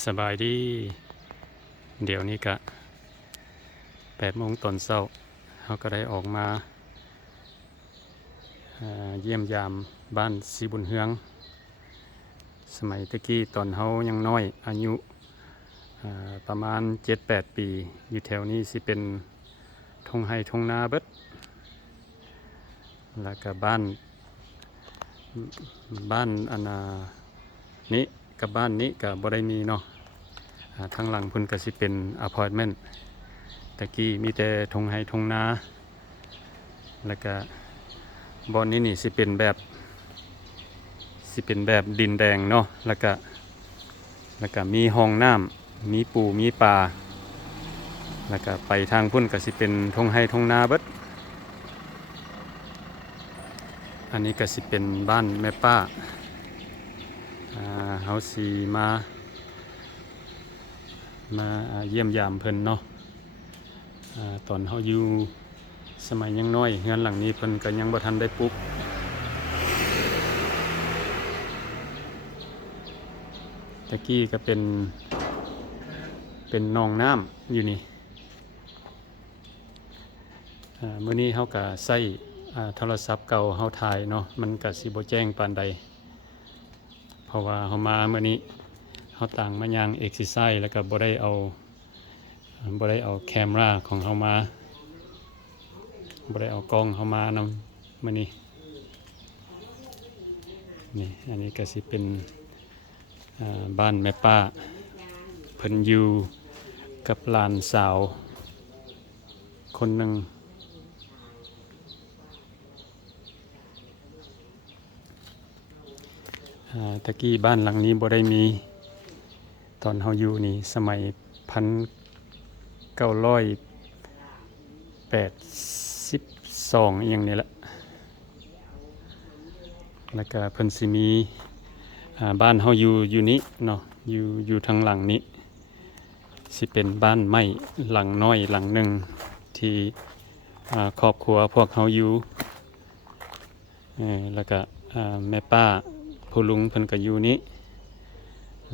สบายดีเดี๋ยวนี้กะ8 โมงตอนเช้าเขาก็ได้ออกมาเยี่ยมยามบ้านสีบุญเฮืองสมัยตะกี้ตอนเขายังน้อยอายุประมาณ7-8 ปีอยู่แถวนี้สิเป็นทงไห้ทงนาเบิดแล้วก็บ้านอันนี้กับบ้านนี้ก็บ่ได้มีเนาะทางหลังพุ่นก็สิเป็นอพาร์ตเมนต์ตะกี้มีแต่ทงไห้ทงนาแล้วก็บอนนี้นี่สิเป็นแบบดินแดงเนาะแล้วก็มีห้องน้ำมีปูมีปลาแล้วก็ไปทางพุ่นก็สิเป็นทงไห้ทงนาเบิดอันนี้ก็สิเป็นบ้านแม่ป้าเฮาสิมาเยี่ยมยามเพิ่นเนาะตอนเฮาอยู่สมัยยังน้อยเฮือนหลังนี้เพิ่นก็ยังบ่ทันได้ปลูกตะกี้ก็เป็นหนองน้ำอยู่นี่มื้อนี้เฮาก็ใช้โทรศัพท์เก่าเฮาถ่ายเนาะมันก็สิบ่แจ้งปานใดเพราะว่าเฮามามื้อนี้เฮาต่างมาย่างเอ็กซิไซส์แล้วก็บ่ได้เอาแคมราของเฮามาบ่ได้เอากล้องเฮามานำมื้อนี้นี่อันนี้ก็สิเป็นบ้านแม่ป้าเพิ่นอยู่กับหลานสาวคนหนึ่งตะกี้บ้านหลังนี้บ่ได้มีตอนเฮาอยู่นี่สมัย1982อหย่างนี้ละแล้วก็เพิ่นสิมีบ้านเฮาอยู่นี้เนาะอยู่ทางหลังนี้สิเป็นบ้านไม้หลังน้อยหลังหนึ่งที่ครอบครัวพวกเฮาอยู่แล้วก็แม่ป้าผู้ลุงเพิ่นก็อยู่นี้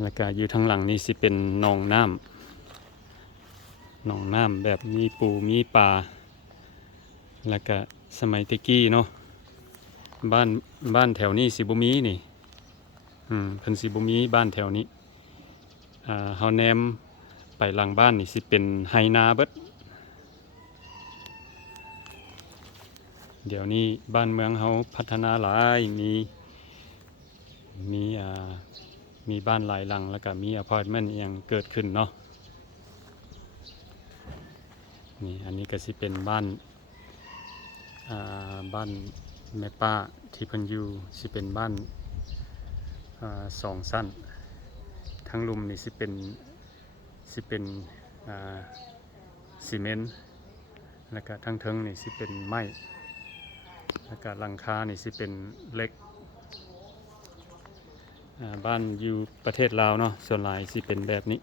แล้วก็อยู่ทางหลังนี้สิเป็นหนองน้ำแบบมีปูมีปลาแล้วก็สมัยตะกี้เนาะบ้านแถวนี้สิบ่มีนี่เพิ่นสิบ่มีบ้านแถวนี้เฮาแนมไปหลังบ้านนี่สิเป็นไฮนาเบิดเดี๋ยวนี้บ้านเมืองเฮาพัฒนาหลายมีบ้านหลายหลังแล้วก็มีอพาร์ตเมนต์อย่างเกิดขึ้นเนาะนี่อันนี้ก็สิเป็นบ้านแม่ป้าที่เพิ่นอยู่สิเป็นบ้าน2 ชั้นทั้งลุมนี่สิเป็นซีเมนต์แล้วก็ทั้งเทิงนี่สิเป็นไม้แล้วก็หลังคานี่สิเป็นเหล็กบ้านอยู่ประเทศลาวเนาะส่วนหลายสิเป็นแบบนี้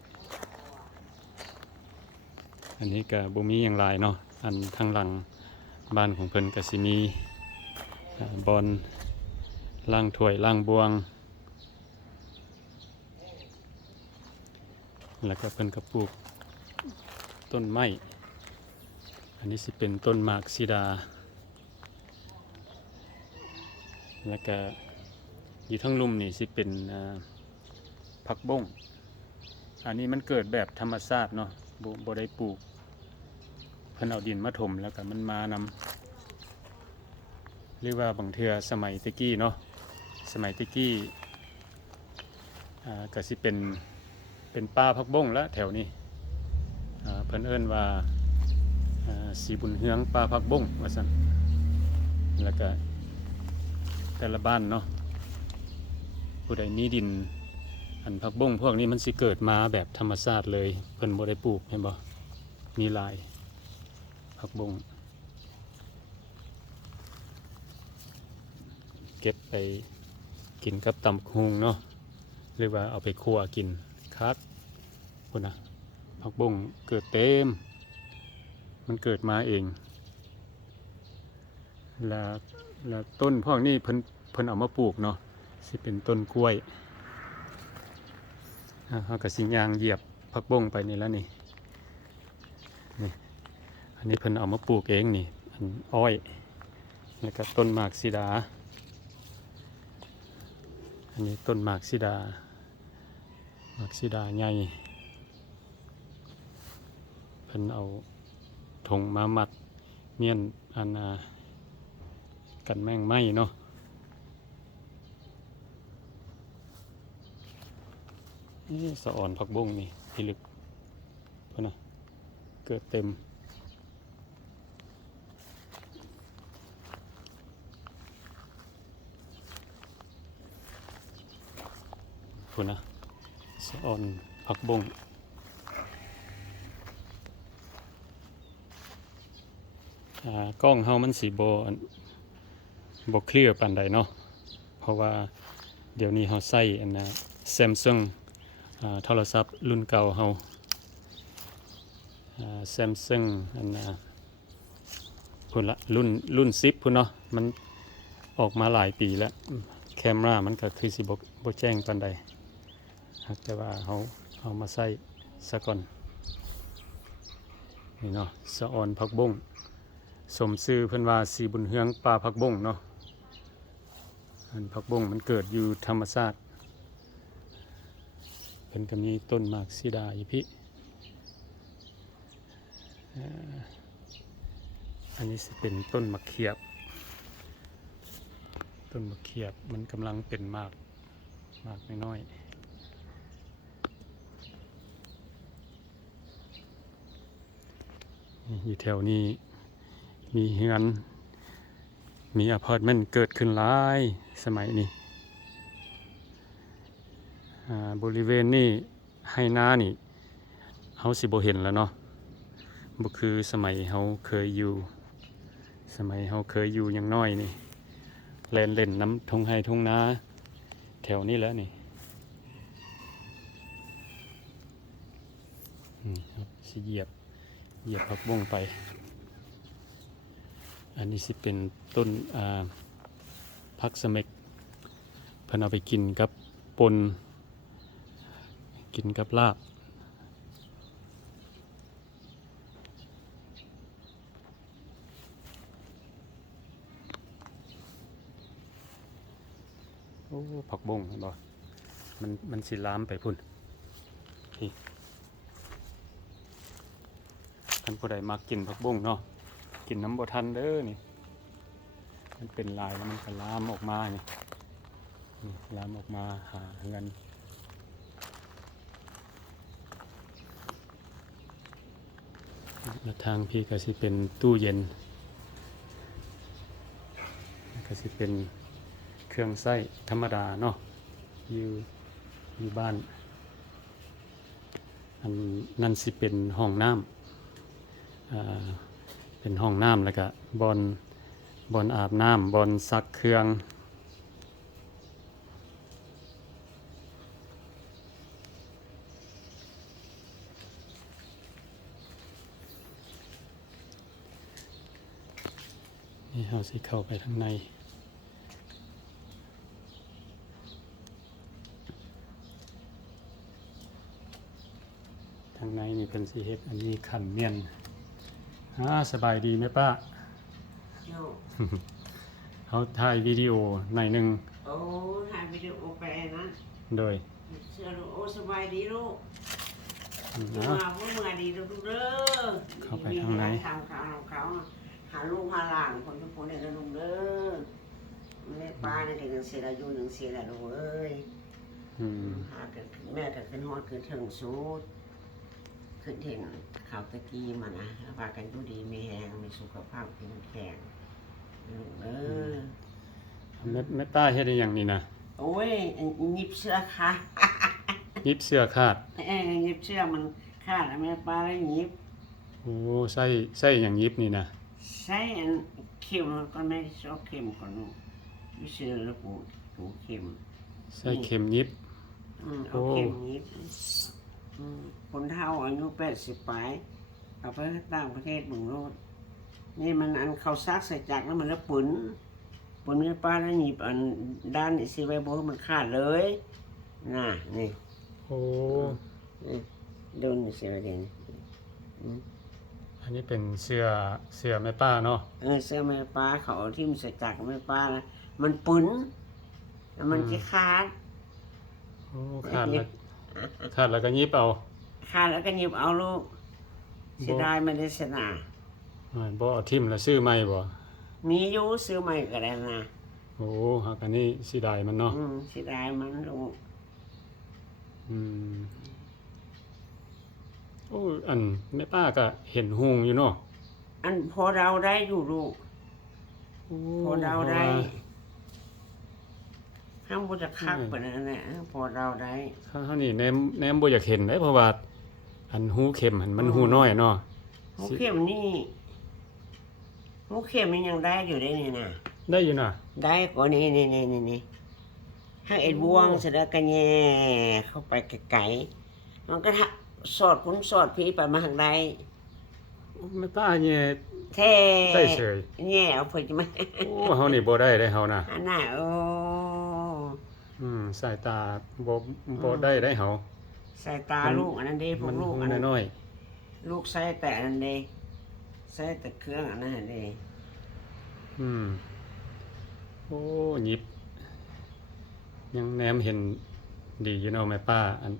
อันนี้ก็บ่มีอย่างหลายเนาะอันทางหลังบ้านของเพิ่นก็สิมีบอนล้างถ้วยล้างบวงแล้วก็เพิ่นก็ปลูกต้นไม้อันนี้สิเป็นต้นหมากซีดาแล้วก็อยู่ทั้งลุ่มนี่สิเป็นผักบ้งอันนี้มันเกิดแบบธรรมชาติเนาะบ่ได้ปลูกเพิ่นเอาดินมาถมแล้วก็มันมานำเรียกว่าบางเทื่อสมัยตะกี้เนาะสมัยตะกี้ก็สิเป็นป่าผักบ้งแล้วแถวนี้เพิ่นเอิ้นว่าสีบุญเฮืองป่าผักบ้งว่าซั่นแล้วก็แต่ละบ้านเนาะผู้ใดมีดินอันผักบ้งพวกนี้มันสิเกิดมาแบบธรรมชาติเลยเพิ่นบ่ได้ปลูกเห็นบ่มีลายผักบ้งเก็บไปกินกับตำบักหุ่งเนาะหรือว่าเอาไปคั่วกินคักพุ่นน่ะผักบ้งเกิดเต็มมันเกิดมาเองแล้วต้นพวกนี้เพิ่นเอามาปลูกเนาะสิเป็นต้นกล้วย เขาก็สิย่างเหยียบผักบงไปนี่แล้วนี่อันนี้เพิ่นเอามาปลูกเองนี่อันอ้อยแล้วก็ต้นหมากสีดาอันนี้ต้นหมากสีดาหมากสีดาใหญ่เพิ่นเอาถงมามัดเมียนอันกันแมงไหม้เนาะนี่สะอ่อนผักบงนี่พิลึกเพิ่นน่ะเกิดเต็มพุ่นนะสะอ่อนผักบงกล้องเฮามันสีบ่เคลียร์ปานใดเนาะเพราะว่าเดี๋ยวนี้เฮาใช้อันSamsung โทรศัพท์รุ่นเก่าเฮาSamsung อันพุ่นละรุ่น10พุ่นเนาะมันออกมาหลายปีแล้วแคมรามันก็คือสิบ่แจ้งปานใดแต่ว่าเฮาเอามาใช้ซะก่อนนี่เนาะสะอ่อนผักบงสมชื่อเพิ่นว่าสีบุญเฮืองป่าผักบงเนาะอันผักบงมันเกิดอยู่ธรรมชาติเพิ่นก็มีต้นหมากสีดาอีพิอันนี้สิเป็นต้นมะเขียบต้นมะเขียบมันกำลังเป็นหมากน้อยๆอยู่แถวนี้มีเฮือนมีอพาร์ตเมนต์เกิดขึ้นหลายสมัยนี้บริเวณนี้ให้นานี่เฮาสิบ่เห็นแล้วเนาะบ่คือสมัยเฮาเคยอยู่ยังน้อยนี่เล่นน้ำทงไห้ทงนาแถวนี้แล้วนี่ครับสิเหยียบผักบงไปอันนี้สิเป็นต้นผักสะเม็กเพิ่นเอาไปกินกับปนกินกับลาบโอ้ผักบงเห็นบ่มันสิลามไปพุ่นนี่ท่านผู้ใดมักกินผักบงเนาะกินน้ำบ่ทันเด้อนี่มันเป็นลายแล้วมันก็ลามออกมานี่ลามออกมาหาเงินแล้วทางพี่ก็สิเป็นตู้เย็นก็สิเป็นเครื่องใช้ธรรมดาเนาะอยู่บ้านอันนั่นสิเป็นห้องน้ำเป็นห้องน้ำแล้วก็บอนอาบน้ำบอนซักเครื่องนี่เราสิเข้าไปทางในนี่เป็นสีเฮ็ดอันนี้ขันเมียนสบายดีไหมป้าเขาถ่ายวิดีโอหน่อยหนึ่งโอ้ถ่ายวิดีโอไปนะโดยเชื่อลูกโอ้สบายดีลูกมาเมื่อดีลูกเด้อเข้าไปข้างในทางเขาหาลูกหาหลานคนทุกคนเนี่ยลูกเด้อแม่ป้าเนี่ยถึงเสียอายุหนึ่งเสียแล้วลูกเอ้ยหาเกิดแม่เกิดขึ้นฮอดคือถึงสูดขึ้นเห็นข่าวตะกี้มานะว่ากันดูดีมีแรงมีสุขภาพแข็งแรงลูกเด้อแม่ป้าเฮ็ดได้อย่างนี้นะโอ้ยหยิบเสื้อค่ะหยิบเสื้อขาดหยิบเสื้อมันขาดแล้วแม่ป้าเลยหยิบโอ้ใส่อย่างหยิบนี่นะใส่เข็มก็ไม่ชอบเข็มก่อนลูกวิเศษแล้วปูเข็มใส่เข็มหยิบเอาเข็มหยิบคนเฒ่าอายุ80 ปลายเอาไปต่างประเทศบึงโลดนี่มันอันเขาซักใส่จักรแล้วมันแล้วปุ่นแม่ป้าแล้วหยิบอันด้านนี่สิไว้บ่มันขาดเลยน่ะนี่ โอ้ โดนเสียเด่น อันนี้เป็นเสื้อแม่ป้าเนาะ เสื้อแม่ป้าเขาเอาทิ่มใส่จักรแม่ป้าแล้วมันปุ้นแล้วมันจะขาด โอ้ขาดแล้วก็ยิบเอา ขาดแล้วก็หยิบเอาลูกเสียดายไม่ได้สนา บ่เอาทิ่มแล้วซื้อใหม่บ่ มีอยู่ซื้อใหม่ก็ได้นะ โอ้หักอันนี้สิได้มันเนาะ เสียดายมันลูก อืมโอ้อันแม่ป้าก็เห็นหุงอยู่เนาะ อันพอเราได้อยู่ลูก โอ้ พอเราได้ห้ามบุจะคักไปนั่นแหละพอเราได้ ข้างนี่แนมบ่อยากเห็นได้เพราะว่าอันหูเข็มหันมันหูน้อยเนาะ หูเข็มนี่หูเข็มนี่ยังได้อยู่ได้นี่นะ ได้อยู่น่ะ ได้กว่านี่ให้ไอ้บ่วงเสร็จแล้วก็แย่เข้าไปไกลๆมันก็สอดคุณสอดพี่ไปมาทางใด แม่ป้าเนี่ย แท้ ได้เฉย แย่เอาไปจะมา โอ้เฮานี่บ่ได้เฮาน่ะ อันน่ะโอ้ สายตาบ่ได้เฮา สายตาลูกอันนั้นเด้พว มั ก น ลูก หู อันนั้น น้อย ลูกใส่แต่อันนั้นเด้ใส่แต่เครื่องอันนั้นเด้ ๆโอ้หยิบ ยังแนมเห็นดีอยู่เนาะแม่ป้าอัน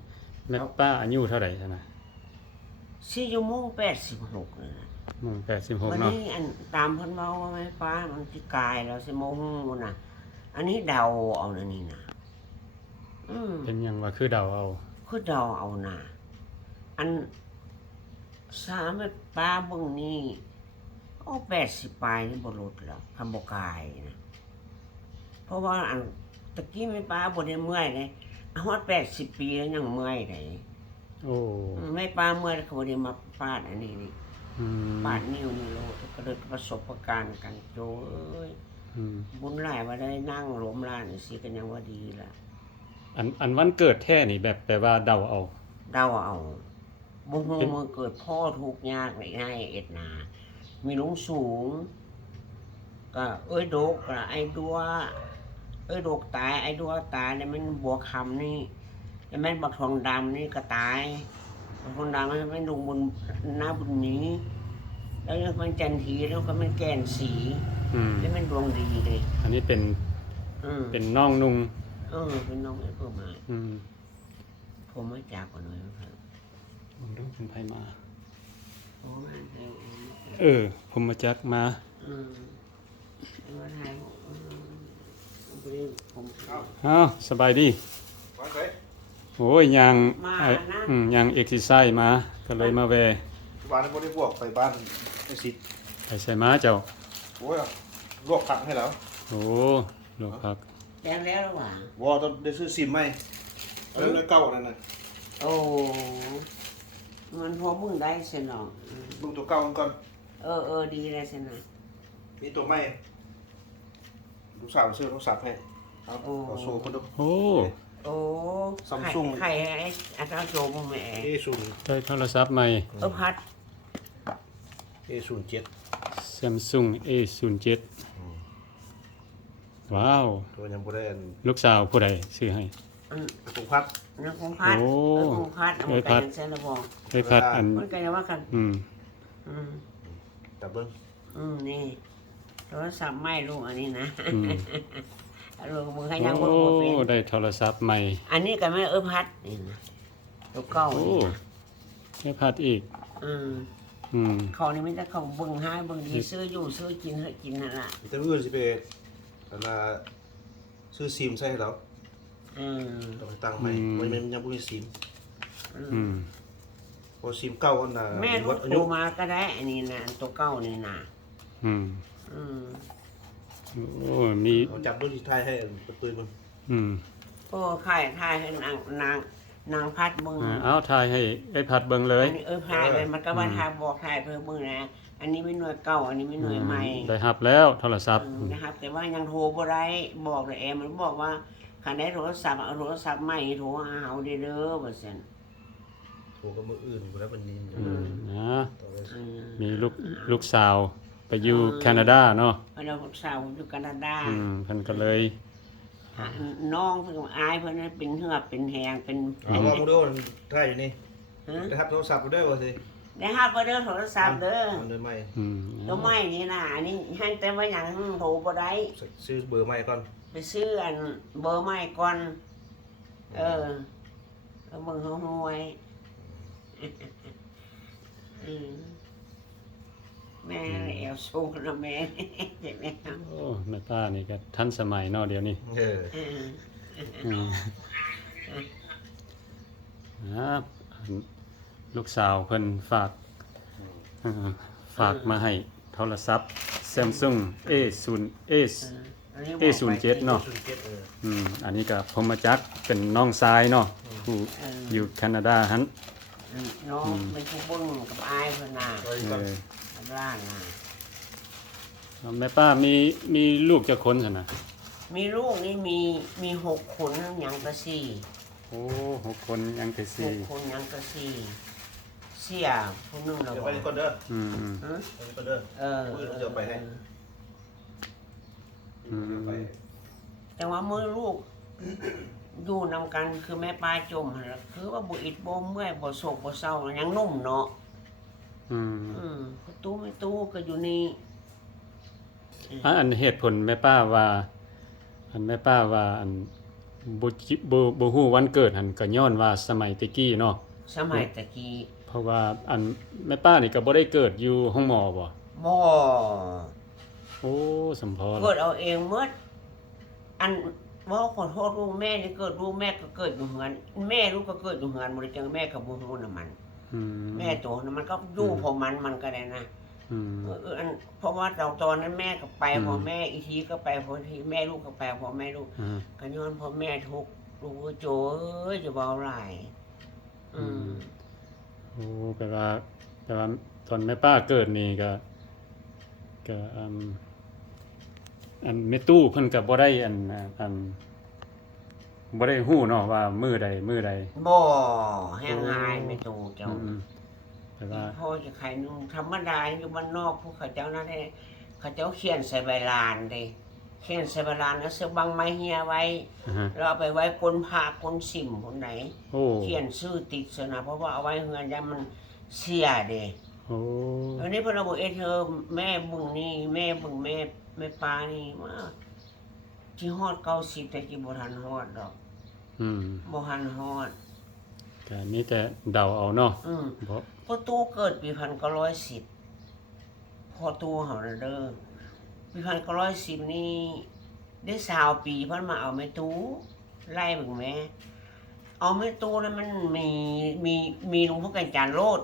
แม่ป้าอายุเท่าไหร่ซั่นน่ะ 4 ชั่วโมง86เลยนะ มง วัน 86เนาะ นี้อันตามเพิ่นเว้าว่าแม่ป้ามันสิกายแล้วสิโมงน่ะ อันนี้เดาเอานะนี่นะเป็นหยังว่าคือเดาเอา คือเดาเอานะอันสามแม่ป้าเบิ่งนี่โอ้80ปลายนี่บ่ลดแล้วคำบ่กายนะเพราะว่าอันตะกี้แม่ป้าบ่ได้เมื่อยเลยฮอด80 ปีแล้วยังเมื่อยได้ โอ้ แม่ป้าเมื่อยแล้วเขาบ่ได้มาปาดอันนี้นี่ อืม ปาดนิ้วนี่โลดก็เลยประสบการณ์กันโจเอ้ย อืม บุญหลายว่าได้นั่งล้มลานนี่สิก็ยังว่าดีล่ะ อันวันเกิดแท้นี่แบบแปลว่าเดาเอา เดาเอาบ่ฮู้มือเกิดพ่อทุกข์ยากในเอ็ดนา มีหลวงสูง ก็เอ้ยโดกล่ะไอ้ดัวเอ้ยโดกตายไอ้ดัวตายแล้วมันบัวคำนี่แล้วแม่นบักทองดำนี่ก็ตายบักทองดำมันเป็นลุงบุญหน้าบุญนี้ แล้วยังมันจันทีแล้วก็มันแก่นสี อืม แล้วมันดวงดีเลย อันนี้เป็น เป็น น้องนุ่ง เป็นน้องไอ้พวกมา อืม ผมมาจากก่อนหน่อยครับ ผมดูเป็นไผมา โอ้ย ผมมาจากมา มาไทยผม อ้าวสบายดี มาไส โอ้ยยัง มา ไอ้ นะ ยังเอ็กซิไซส์มา ก็เลยมาแวะ บ้านบ่ได้พวกไปบ้านไอ้สิ ไปใส่ม้าเจ้า โอ้ยลวกผักให้แล้ว โอ้โลกพัก แจ้งแล้วหรือเปล่า บ่ต้องได้ซื้อซิมใหม่เอาเรื่องเก่านั่นน่ะ โอ้มันพอมึงได้เสยนอง เบิ่งตัวเก่าก่อน ดีเลยเสยนะ มีตัวใหม่ลูกสาวซื้อโทรศัพท์ให้เอา โอ้ เอาโซ่คนดู โอ้ โอ้ Samsung ไข่ไอ้อาจารย์โจมแม่ A0 ได้โทรศัพท์ใหม่ พัด A07 Samsung A07 ว้าว ตัวยังบ่ได้อัน ลูกสาวผู้ใดซื้อให้ ตรงพัด นักคงพัด โอ้ คงพัดเอาไปกันเส้นระบอก ให้พัดอัน มันก็จะว่ากัน อืม จับเบิ่ง นี่โทรศัพท์ไม่ลูกอันนี้นะ อืม ลูกมือให้ยังบ่ โอ้ เป็น ได้โทรศัพท์ใหม่ อันนี้ก็ไม่พัดนี่นะตัวเก่า โอ้ นี่นะ ให้พัดอีก อืม อืม เขานี่ไม่ได้เขาเบิ่งให้เบิ่งดีซื้ออยู่ซื้อกินเฮกินนั่นล่ะ มีแต่อื่นสิไปอันน่ะซื้อซิมใส่ให้แล้ว อืม ต้องไปตั้งใหม่มันยังบ่มีซิม อืม พอซิมเก่าอันน่ะ แม่ มี ลู วั ก ดอา โทร ยุ มาก็ได้อันนี้นะตัวเก่านี่นะ อืม อืม โอ้มี เอาจับดูที่ท้ายให้ปืนมัน อืม โอ้ขายให้นางพัดเบิ่ง เอาถ่ายให้ไอ้พัดเบิ่งเลย อันนี้พายไปมันก็ว่าทายบอกทายเพิ่มเบิ่งนะอันนี้ไม่หน่วยเก่าอันนี้ไม่หน่วยใหม่ ได้รับแล้วโทรศัพท์ นะครับ แต่ว่ายังโทรบ่ได้บอกเลยมันบอกว่าคันได้โทรศัพท์เอาโทรศัพท์ใหม่โทรหาเฮาเด้อว่าซั่น โทรกับมืออื่นบ่ได้เป็นนิน นะ ต่อไป มีลูกสาวไปอยู่แคนาดาเนาะ เพราะเราสาวอยู่แคนาดา เพิ่นก็เลย น้องเพิ่นก็อายเพิ่นนั้นเป็นเหือบเป็นแหงเป็น เอาว่ามึงดูได้อยู่นี่ ฮะ ได้ครับโทรศัพท์กูด้วยว่าสิ ได้ฮับบ่เด้อโทรศัพท์เด้อ มันเลยไม่ อืม ตัวไม้นี่น่ะอันนี้ให้แต่ว่าหยังโทรบ่ได้ ซื้อเบอร์ใหม่ก่อน ไปซื้ออันเบอร์ใหม่ก่อนแล้วมึงเขาห่วยอืมแม่แอวสูงนะแม่เจ็บไหมครับ โอ้แม่ป้านี่ก็ทันสมัยเนาะเดี๋ยวนี้ เออ อืม ครับลูกสาวเพิ่นฝากฝากมาให้โทรศัพท์ Samsung A07 เนาะ อันนี้ก็ผมมาจักเป็นน้องชายเนาะผู้อยู่แคนาดาหัน น้องเป็นผู้เบึ้งกับอายเพิ่นน่ะ เออ กับร้านน่ะ แม่ป้ามีลูกจักคนซั่นน่ะ มีลูกนี่มี6 คนหยังก็4 โอ้6คนยังแต่ 6 คนหยังก็4เสียผู้หนึงแล้ว เดี๋ยว บ่ ไปก่อนเด้อ อืม ฮะ ไปก่อนเด้อ มื้อเดี๋ยวไปให้ ไป แต่ว่ามือลูกอยู่นำกันคือแม่ปลาจมหั่นล่ะคือว่าบ่อิดบ่เมื่อยบ่โศกบ่เศร้ายังนุ่มเนาะ อืม ประตูไม่ตู้ก็อยู่นี่ อันเหตุผลแม่ป้าว่า อันแม่ป้าว่าอันบ่ฮู้วันเกิดหันก็ย้อนว่าสมัยตะกี้เนาะ สมัยตะกี้ เพราะว่าอันแม่ป้านี่ก็บ่ได้เกิดอยู่ห้องหมอบ่ บ่ โอ้สมพร เกิดเอาเองหมดอันว่าขอโทษลูกแม่นี่เกิดลูกแม่ก็เกิดอยู่เฮือนแม่ลูกก็เกิดอยู่เฮือนบ่ได้จังแม่ก็บ่ฮู้นำมัน อืม แม่โตน่ะมันก็อยู่พอมันก็ได้นะ อืม อันเพราะว่าตอนนั้นแม่ก็ไป อืม พอแม่อีกทีก็ไปพอทีแม่ลูกก็ไปพอแม่ลูก อ่า ก็ย้อนพอแม่ทุกข์ลูกโจเอ้ยจะเบาหลายอืม โอ้แปลว่าตอนแม่ป้าเกิดนี่ก็อันแม่ตู้เพิ่นก็บ่ได้บ่ได้ฮู้เนาะว่ามื้อใด บ่แห้งหายไม่ตูเจ้า อืมแปลว่า พ่อจะไข่นุ่งธรรมดาอยู่บ้านนอกพวกเขาเจ้านั่นเองเขาเจ้าเขียนใส่ใบลานเด้เขียนใส่ใบลานแล้วเสือบังไม้เฮียไว้ อ่าฮะ แล้วเอาไปไว้ก้นผ้าก้นสิมคนไหน โอ้ เขียนชื่อติดเสนะเพราะว่าเอาไว้เฮือนยามมันเสียเด้ โอ้ อันนี้เพนเราบอกเธอแม่บุญนี่แม่บุญแม่ปลานี่ว่าที่ฮอด90แต่ที่บ่ทันฮอดดอก อืม บ่ทันฮอด ก็มีแต่เดาเอาเนาะ บ่ พ่อตู้เกิดปี1910พ่อตู้เฮาน่ะเด้อปี1910นี่ได้20ปีเพิ่นมาเอาแม่ตู้ไล่เบิ่งแม่เอาแม่ตู้แล้วมันมีหลวงพ่อกันจานโลด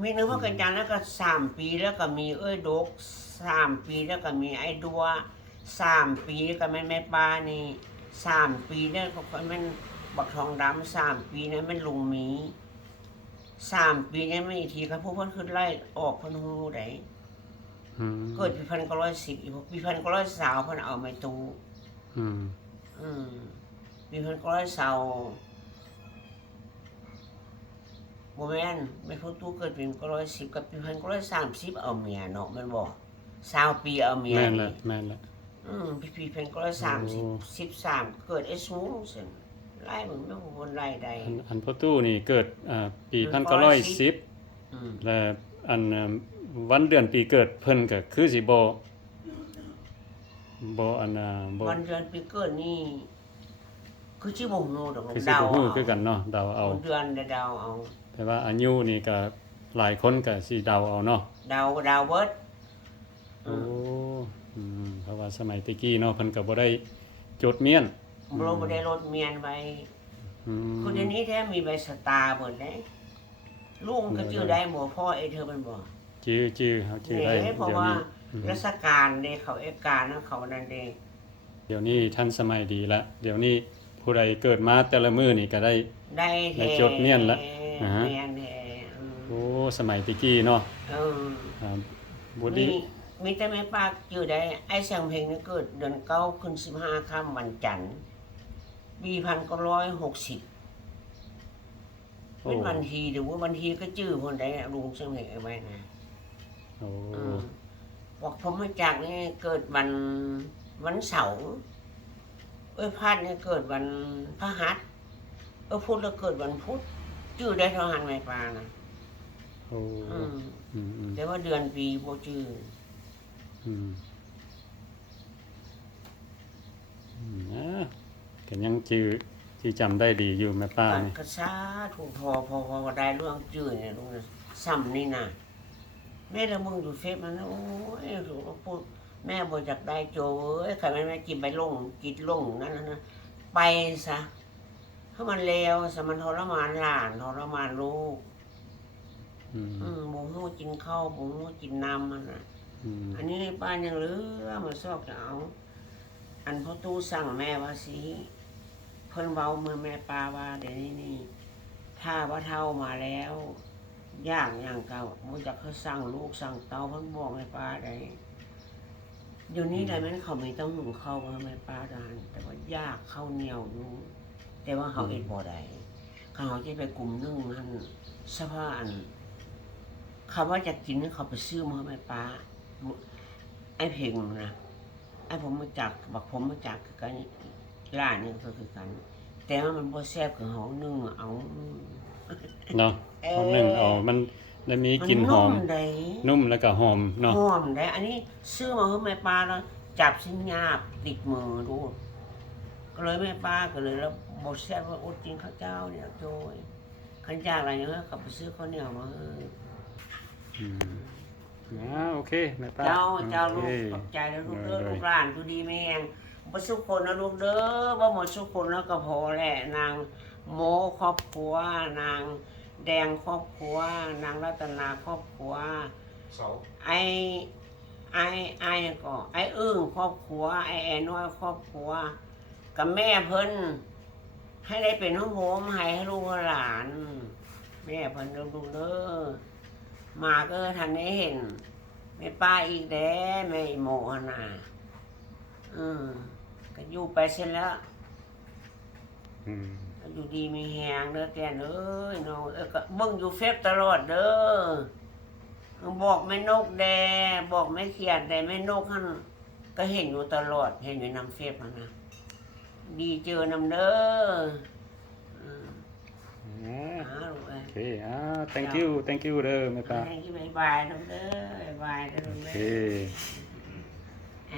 มีหลวงพ่อกันจานแล้วก็3ปีแล้วก็มีเอ้ยดก3ปีแล้วก็มีไอ้ดัว3ปีแล้วก็แม่ปลานี่3ปีแล้วก็มันบักทองดำ3ปีนั้นมันลุงหมี3ปีนั้นไม่อีกทีครับพวกเพิ่นขึ้นไล่ออกเพิ่นฮู้ได้ อืม เกิดปี1910อีกปี1920เพิ่นเอาไม้ตู้ อืม ปี1920บ่แม่นแม่พ่อตู้เกิดปี1910กับปี1930เอาเมียเนาะแม่นบ่20ปีเอาเมีย แม่น นี่ ละแม่นละ ปี1930 13เกิดไอ้สูงซั่นไล่มึงไม่บ่ไล่ใด อันพ่อตู้นี่เกิดปี1910 และอันวันเดือนปีเกิดเพิ่นก็คือสิบ่อันบ่ วันเดือนปีเกิดนี่คือสิบ่ฮู้ดอก คือสิ เดา บ่ เอา ฮู้คือกันเนาะเดาเอา เดือนเดาเอา แต่ว่าอายุนี่ก็หลายคนก็สิเดาเอาเนาะ เดาเบิด โอ้เพราะว่าสมัยตะกี้เนาะเพิ่นก็บ่ได้จดเมียน บ่ได้รถเมียนไว้ อืม คือเดี๋ยวนี้แท้มีใบสตาร์เบิดเด้ลุงก็ชื่อได้บ่พ่อไอ้เธอมันบ่ ชื่อเฮาชื่อได้ เด้เพราะ เดี๋ยว ว่า นี้ ราชการเด้เขาเอกการนะเขานั่นเด้ เดี๋ยวนี้ทันสมัยดีละเดี๋ยวนี้ผู้ใดเกิดมาแต่ละมื้อนี่ก็ได้ ได้ ได้จดเมียนละอ่าฮะ เมียนแท้ โอ้สมัยตะกี้เนาะ เออ บ่ดี มีแต่แม่ปากอยู่ได้ไอ้เสียงเพลงนี่เกิดเดือน9ขึ้น15ค่ำวันจันทร์ปี1960เป็นวันทีหรือว่าวันทีก็ชื่อคนใดอะลุงเสียงเพลงเอาไว้นะ โอ้ บอกผมมาจากนี่เกิดวันเสาร์ พัดเนี่ยเกิดวันพฤหัสพุธแล้วเกิดวันพุธชื่อได้เท่าหันไม่ปลานะ โอ้ อืม อืมอืม แต่ว่าเดือนปีบ่ชื่อ อืมก็ยังจื้อที่จำได้ดีอยู่แม่ป้า การ นี่ กระซาถูกพอได้เรื่องชื่อเนี่ยลุงนะซ้ำนี่นะแม่ละมึงอยู่เฟซมันนะโอ้ยถูกพูดแม่บ่อยากได้โจเอ้ยใครแม่กินไปลงกินลงนั่นนะไปซะถ้ามันเลวซะมันทรมานหลานทรมานลูก อืม บ่ฮู้กินข้าวบ่ฮู้กินน้ำมันน่ะ อืม อันนี้ป้ายังเหลือมาซอกจะเอา อันพ่อตู้สั่งแม่ว่าสิเพิ่นเว้าเมื่อแม่ปาว่าเดี๋ยวนี้นี่ถ้าว่าเท่ามาแล้วย่างอย่างเก่าบ่อยากเขาสั่งลูกสั่งเตาเพิ่นบอกแม่ปาได้เดี๋ยวนี้ได้แม่นเขามีต้องหุงข้าวว่าแม่ปาดานแต่ว่ายากข้าวเหนียวอยู่แต่ว่าเขาเอ็ดบ่ได้เขาจะไปกลุ่มนึ่งนั่นสภาพอันคำว่าจะกินนี่เขาไปซื้อมาให้แม่ปาไอ้เพ่งนะไอ้ผมมาจากบักผมมาจากคือกันร้านนี่ก็คือกัน แต่ว่ามันบ่แซ่บคือเฮานึ่งเอา เนาะเอาหนึ่งเอามันได้มีกลิ่นหอม ได้ นุ่มแล้วก็หอมเนาะ หอมได้ อันนี้ซื้อมาให้แม่ปลาแล้วจับชิ้นหยาบติดมือดูก็เลยแม่ปลาก็เลยแล้วบ่แซ่บว่าอดกินข้าวเจ้าเนี่ยโจยคันจากอะไรเนี่ยก็ไปซื้อข้าวเหนียวมา อืมโอเคแม่ป้า เจ้า โอ ลู เค กขอบใจแล้วลูกเด้อ เลย ลูกหลานดูดีแม่งบ่สุขคนนะลูกเด้อบ่หมดสุขคนแล้วก็พอแหละนางโมครอบครัวนางแดงครอบครัวนางรัตนาครอบครัว เสา ไอ้ก็ไอ้อึ้งครอบครัวไอ้แอน้อยครอบครัวกับแม่เพิ่นให้ได้เป็นห้องโฮมให้ลูกหลาน แม่เพิ่นลูกเด้อมาก็ทันได้เห็นแม่ป้าอีกแด้แม่อีโมหั่นน่ะก็อยู่ไปเสร็จแล้ว อืม ก็อยู่ดีมีแหงเด้อแกนเอ้ยน้องก็เบิ่งอยู่เฟซตลอดเด้อบอกแม่นกแดบอกแม่เขียดแดแม่นกหั่นก็เห็นอยู่ตลอดเห็นอยู่นำเฟซมันนะดีเจอนำเด้อลูกเอ้ย โอเคthank you เด้อแม่ป้า ให้บายบายน้องเด้อบายเด้อลูก โอ เด้ เค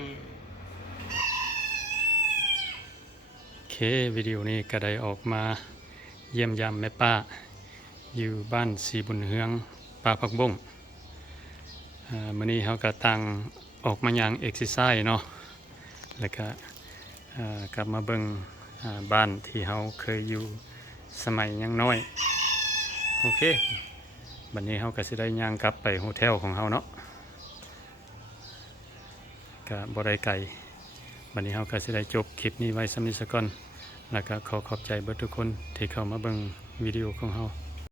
โอเควิดีโอนี้ก็ได้ออกมาเยี่ยมยามแม่ป้าอยู่บ้านสีบุญเฮืองป่าผักบงมื้อนี้เฮาก็ตั้งออกมาย่างเอ็กซิไซส์เนาะแล้วก็กลับมาเบิ่งบ้านที่เฮาเคยอยู่สมัยยังน้อยโอเคบัดนี้เฮาก็สิได้ย่างกลับไปโฮเทลของเฮาเนาะก็บ่ได้ไกลบัดนี้เฮาก็สิได้จบคลิปนี้ไว้สำนี้ซะก่อนแล้วก็ขอขอบใจเบิดทุกคนที่เข้ามาเบิ่งวิดีโอของเฮา